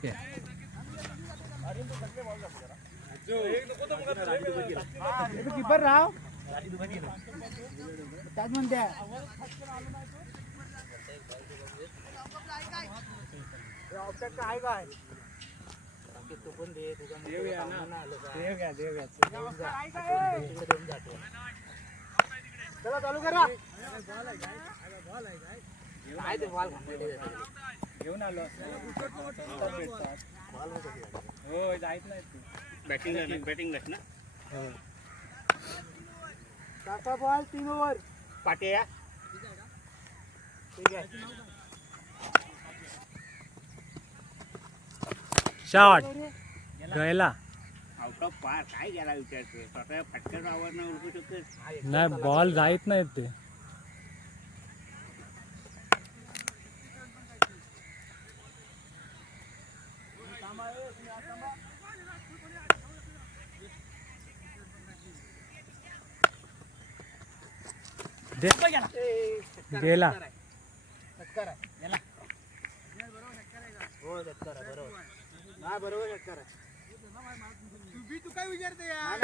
Okay keeper राव त्याच म्हणते काय काय तू पण दे देऊया ना देऊया चला चालू करा काय ते बॉल घेऊन आलो हो जायच नाही बॅटिंग ना काका बॉल 3 ओव्हर पाट्या ठीक आहे शॉट गयला आउट ऑफ पार काय गेला विचारते स्वतः फटक्यावर आवडणं ओळखू शकतो नाही बॉल जायत नाहीत ते गेला हो षटकार आहे बरोबर हा बरोबर षटकार आहे तू काय विचारते यार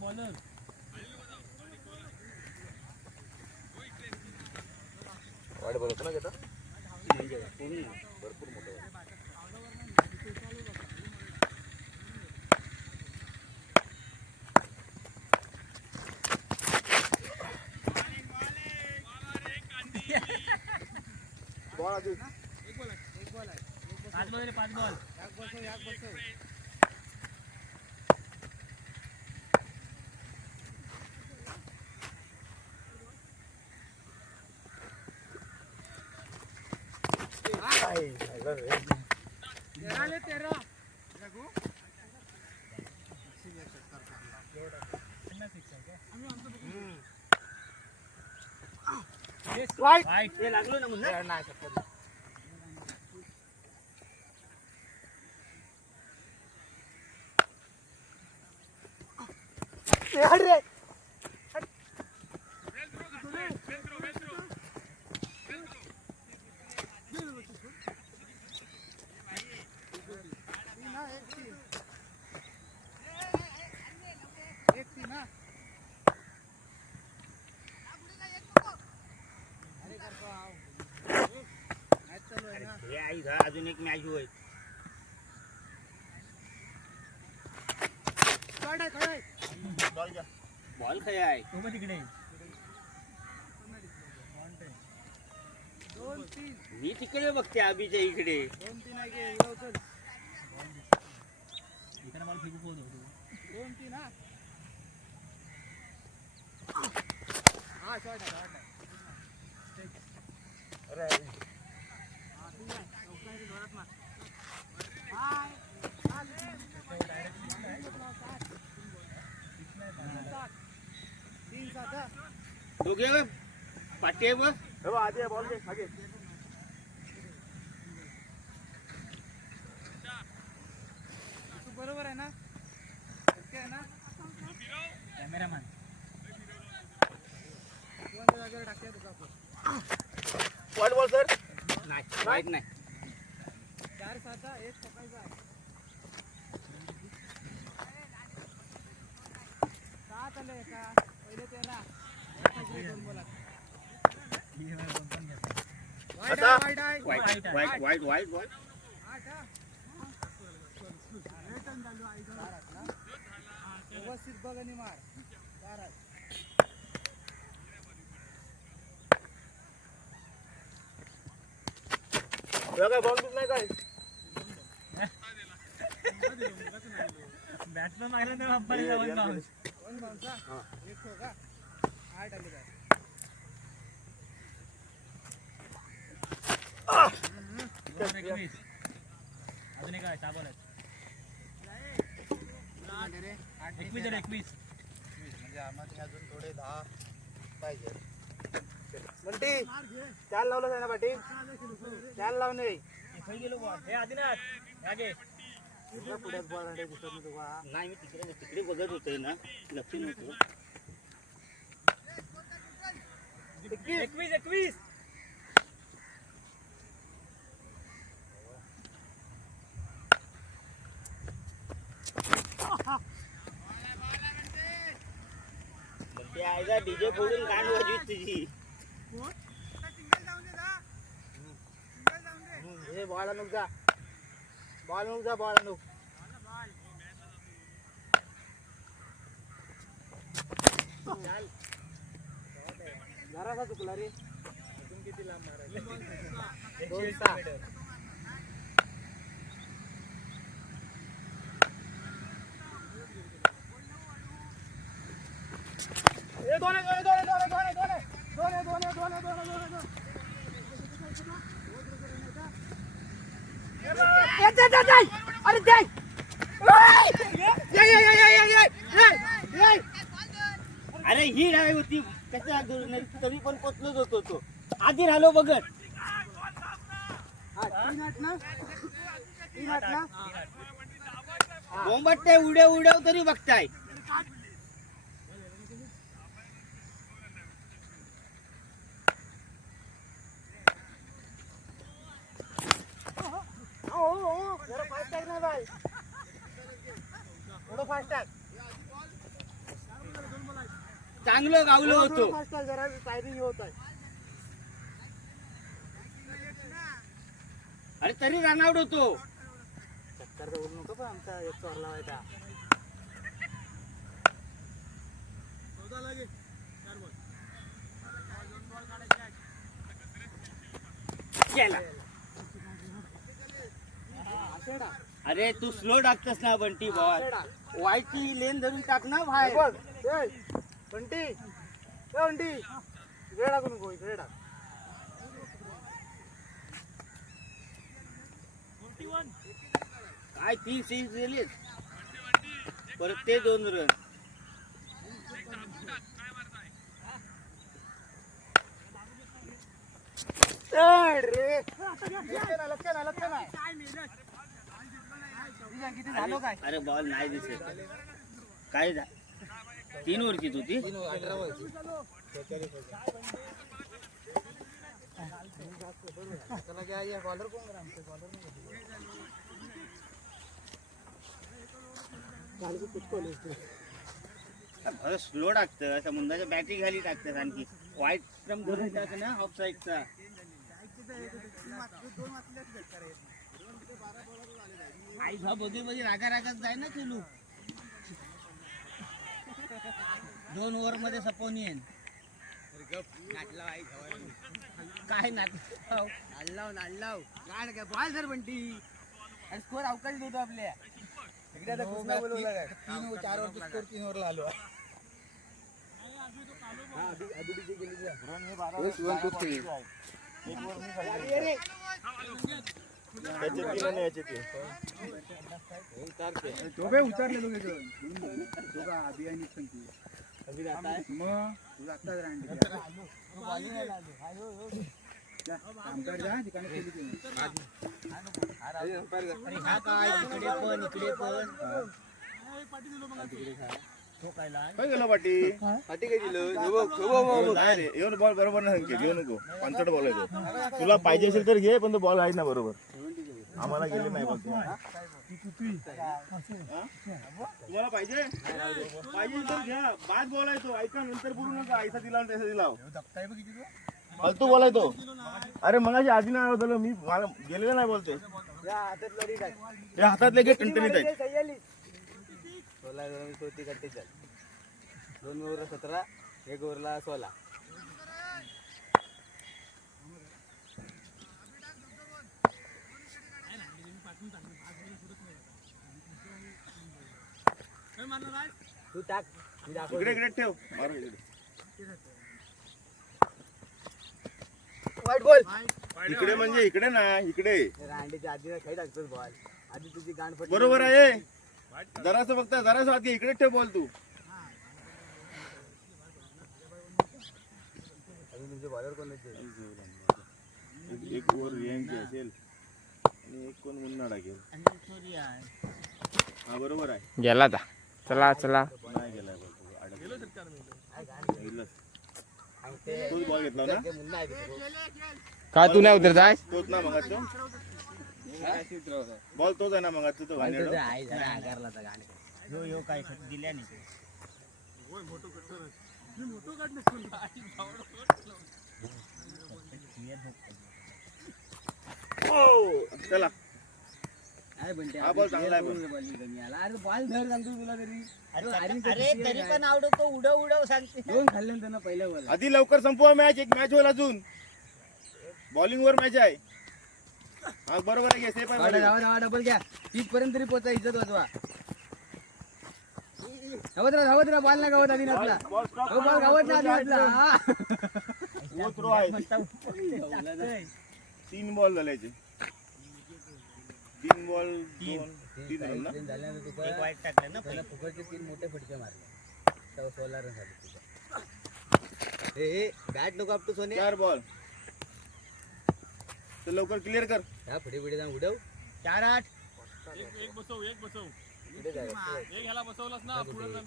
बॉलर भरपूर मोठं बॉल अजून पाच बॉल वाईट लागलो ना म्हणून नाही शकत रे अजून एक मॅच होईल बॉल खाय आहे तिकडे मी तिकडे बघते आबीच्या इकडे इकडे मला फेकू पोहोच होतो 2-3 हा शॉट आहे अरे दोघे पाटे बघ आधी बॉल घे आगे तू बरोबर आहे ना ओके आहे ना कॅमेरामॅन कोणत्या जागेवर टाकते तुका वाईट बॉल सर नाही वाईट नाही 4-7 एक पकडायचा आहे 7 आले का पहिले त्याला दोन बोला वाईट व्यवस्थित बघ आणि मार काय बॉल नाही काय बॅट्समॅन मागला तर अंपायरी जाऊन बाउन्स वन बाउन्स हां एक हो का 8 आले काय अजून एक आहे सहा बॉल आहेत 21 झाले 21 म्हणजे आम्हाला अजून थोडे 10 पाहिजे. बंटी चाल लावलं आहे ना पाटील, चाल लावणे गेलो बॉल हे आदिनाथ मागे पुढ्यात बॉल आणि दिसत नाही तुका. नाही मी तिकडे बघत होतोय ना, लक्ष नव्हतं. 21 ते आयला डीजे फोडून गाण वाजवीत तुझी. हे बॉल आणूक जा, बॉल आणूक जा, बॉल आणूक. जरासा चुकला रे. किती लांब मारायचं 2-6. अरे ही डाय होती कशा तरी पण पोचलोच होतो तो. आधी राहिलो बघत. बोंबट उड्याव तरी बघताय. जरा फास्ट टाक ना बाय, थोडं फास्ट टाक. चांगलं गावलो होतो. फास्ट टाक, जरा टायमिंग होत आहे. अरे तरी रन आउट होतो. चक्कर तर बोलू नको पण आमचा एक चोर लावायचा. गेला. अरे तू स्लो टाकतस ना बंटी बॉल. वाईटची लेन धरून टाक ना बाहेर. बंटी बंटी इकडे टाकू नको, इकडे टाक. 41 काय 3 सिक्स दिलेत, परत ते 2 रन. किती झालं काय? अरे बॉल नाही दिसत. काय 3 ओव्हरची होती. 18 व्हायची. चला घ्या, या बॉलर कोण आमचे बॉलर स्लो टाकतं असं मुंदाच्या बॅटरी खाली टाकतात. आणखी वाईट क्रम धरून टाक ना ऑफ साईडचा. आई भा बघे रागात जाय ना चलू. 2 ओव्हर मध्ये सपवून येईन. काय नाडलाव काय बॉल सर बंटी आणि स्कोर अवकाश देतो आपल्या. एकदा 3 4 ओव्हर स्कोर 3 ओव्हरला आलो. उतरले काय गेला पाटी पाटी काय दिलं येऊन बॉल बरोबर नाही घेऊ नको. पंचड बॉल आहे तो. तुला पाहिजे असेल तर घे, पण तो बॉल आहे ना बरोबर. आम्हाला गेले नाही बघ. तुम्हाला पाहिजे तर घ्या. बाद बॉल आहे तो. ऐका नंतर बोलू नका. ऐसा दिला तसा दिला फालतू बॉल आहे तो. अरे मगाशी आधी नाही झालं, मी मला गेलेलं नाही बोलते. हातातले घे टणटणीत आहेत. 2 ओव्हरला 17, 1 ओव्हरला 16. तू टाक, इकडे इकडे ठेव. मारू इकडे. वाईट बॉल. इकडे म्हणजे इकडे ना इकडे रांडेच्या आधी खाई टाकतोस बॉल आधी तुझी गांड फट बरोबर आहे जरासं फक्त जरासं आधी इकडे ठेव बॉल तू तुमचे बॉलर कोण एक ओव्हर रियांची असेल आणि एक कोण मुन्ना टाकेल हा बरोबर आहे गेला आता चला चला नाही गेलाय तोच बॉल घेतला ना काय तू नाही उतरत आहे तोच ना मग बॉल तोच आहे ना मग तो घाणेरडा. यो यो काय दिल्या नाही चला बनते हा बॉल चांगला आहे पण. अरे बॉल धर सांगतो तुला तरी अरे तरी पण आवडतो उडव उडव सांगते दोन खाल्ले त्यांना पहिल्या बॉल आधी लवकर संपवा मॅच एक मॅच होईल अजून बॉलिंग वर मॅच आहे हा बरोबर आहे सेफ आहे bowling. धावा धावा डबल घ्या तिथपर्यंत तरी पोचा इज्जत वाजवा धावत राहा बॉल ना गावत आधी नसला बॉल stop बॉल करा. गावत नाही आधी नसला वो थ्रो आहे 3 बॉल झाल्याचे 3 बॉल 3 रन ना एक वाईट टाकलं ना त्याला फुकटचे 3 मोठे फटके मारले तेव्हा 16 रन झाले ए बॅट नको आपटू सोने 4 बॉल तर लवकर क्लिअर कर ह्या फडी फडी जाऊन उडव 4-8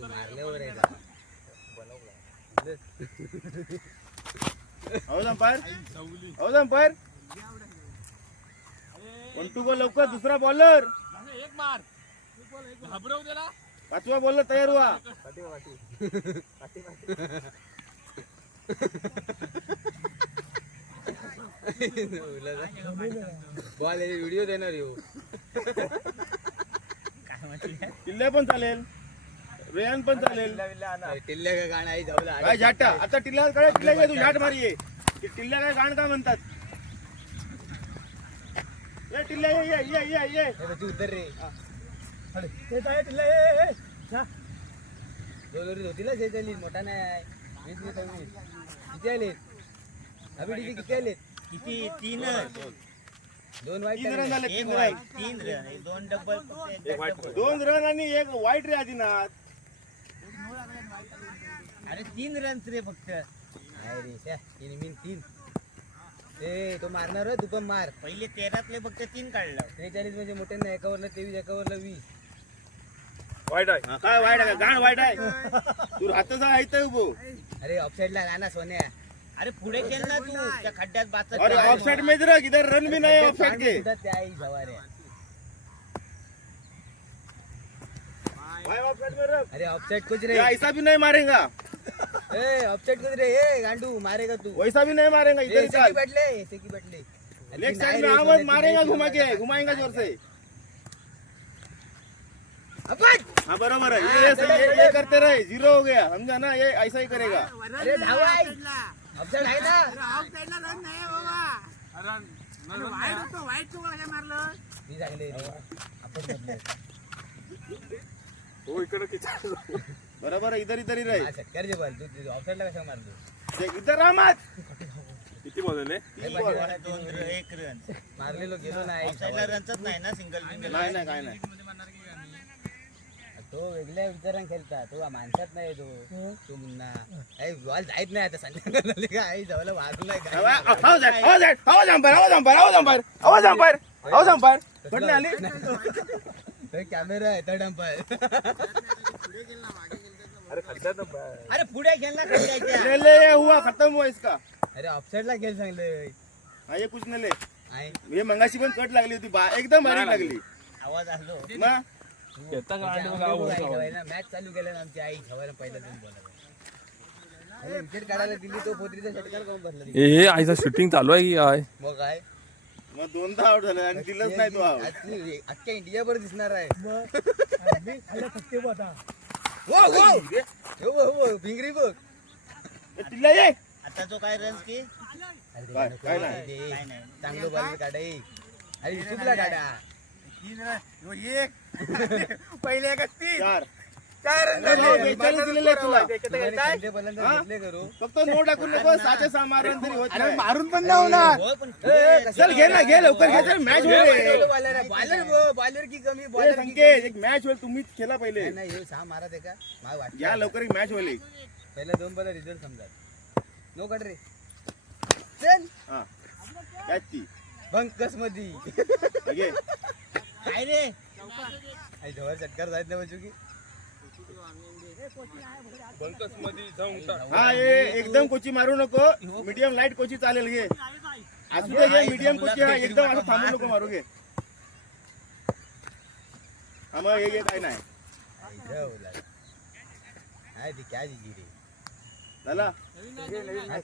मारल्यावर आहे आवाज अंपायर आवाज अंपायर 1-2 बॉल लवकर दुसरा बॉलर एक मार घाबरव त्याला 5वा बॉलर तयार हुआ बॉल व्हिडिओ देणार येऊ टिल्ल्या पण चालेल रेयान पण चालेल टिल्ल्या का गाणं आई जाऊला काय झाटा आता टिल्ल्या कडे टिल्ल्या घे तू झाट मारिये की टिल्ल्या काय गाण का म्हणतात ये टिल्ल्या ये ये ये ये तू उतर रे दोन होतीला शेजाली मोठा नाही 20-26 किती आले अभी किती आले किती 3 दोन वाईट 3 रन झाले एक 3 वाईट रन 3 रन 2 डबल 2 रन आणि एक वाईट रे आदिनाथ अरे 3 रन रे फक्त नाही रे श्या, 3 मीन 3 ए तो मारणार हो, तू पण मार पहिले 13तले फक्त 3 काढलं 43 म्हणजे मोठ्यांना एकावरला 23 एकावरला 20 हा, काय वाईट आहे गाण वाईट आहे तू हातच आहे उभो अरे ऑफसाईडला गाणं सोन्या अरे पुढे केल ना तू त्या खड्ड्यात बाचत अरे ऑफसाइड में जरा इधर रन भी नहीं ऑफसाइड के त्या आई जवाऱ्या भाई ऑफसाइड में रख अरे ऑफसाईड कुछ रे ये ऐसा भी नहीं मारेगा ए ऑफसाईड कुछ रे ए गांडू मारेगा तू वैसा भी नहीं मारेगा इधर ही ऐसे की चल बैठले ऐसे की बैठले लेग साइड में आवाज मारेगा घुमा के घुमाएगा जोर से अपन हाँ बराबर है ये करते रहे 0 हो गया समझा ना ये ऐसा ही करेगा अरे धावा आहे ऑफसाईड आहे ना मी सांगले रे आपण बदलले. बराबर है इधर इधर ही रहे हा, षटकारचे बॉल तू ऑफसाईडला कशा मारलो देख, इधर रहा मत किती बॉल झाले 1 रन मारलेलो गेलो नाही ऑफसाईडला रनच नाही ना सिंगल बिंगल नाही नाही काय नाही तो वेगळ्या विचारांनी खेळता तो माणसात नाही तो मुन्ना बॉल जायत नाही आता संध्याकाळ झाली का आई जवळ वाजलाय आवाज अंपायर कुठले आली कॅमेरा आहे थर्ड अंपायर अरे पुढे खेळ ना खड्ड्याच्या ले ले ये हुआ खत्म हुआ इसका अरे ऑफसाईडला खेळ सांगलं हाँ ये कुछ नहीं ले आहे ये मंगाशी पण कट लागली होती एकदम बारीक लागली आवाज आलो ना मॅच चालू केल्या ना आमची आई झवायला पहिला दोन बोला विकेट काढायला दिली तो पोत्रीचा षटकार काऊन भरला हे आईचा शूटिंग चालू आहे की काय मग काय मग 2दा आउट झाला आणि दिलंच नाही तो आउट अख्ख्या इंडिया वर दिसणार आहे भिंगरी बघ टिल्ल्या ये आता जो काय रन की काय नाही काय नाही चांगलं बॉल काढाई अरे युट्यूबला काढा पहिले 31 4 रन अरे भाऊ, 42 दिलेले आहेत तुला. हा? घेतले करू फक्त नो टाकून नको 6 मारून तरी होत अरे नाही. मारून पण नाही होणार चल घे ना घे लवकर घे मॅच होईल बॉलर की कमी ए, बॉलर संकेत एक मॅच होईल तुम्हीच खेळा पहिले नाही हे 6 मारत आहे का मला वाटतं या लवकर एक मॅच होईल एक. पहिला 2 बॉलर रिझल्ट समजा नो कट रे चल हा कॅच ती बंकस मध्ये घे. काय रे आई जवळ चक्कर जायत नाही बचू की बंकस मध्ये जाऊन टाक. हा एकदम कोची मारू नको मीडियम लाईट कोची चालेल घे असू दे घे मीडियम कोची हा एकदम असं थांबू नको मारू घे हा मग हे काय नाही काय ती काय दिली रे झाला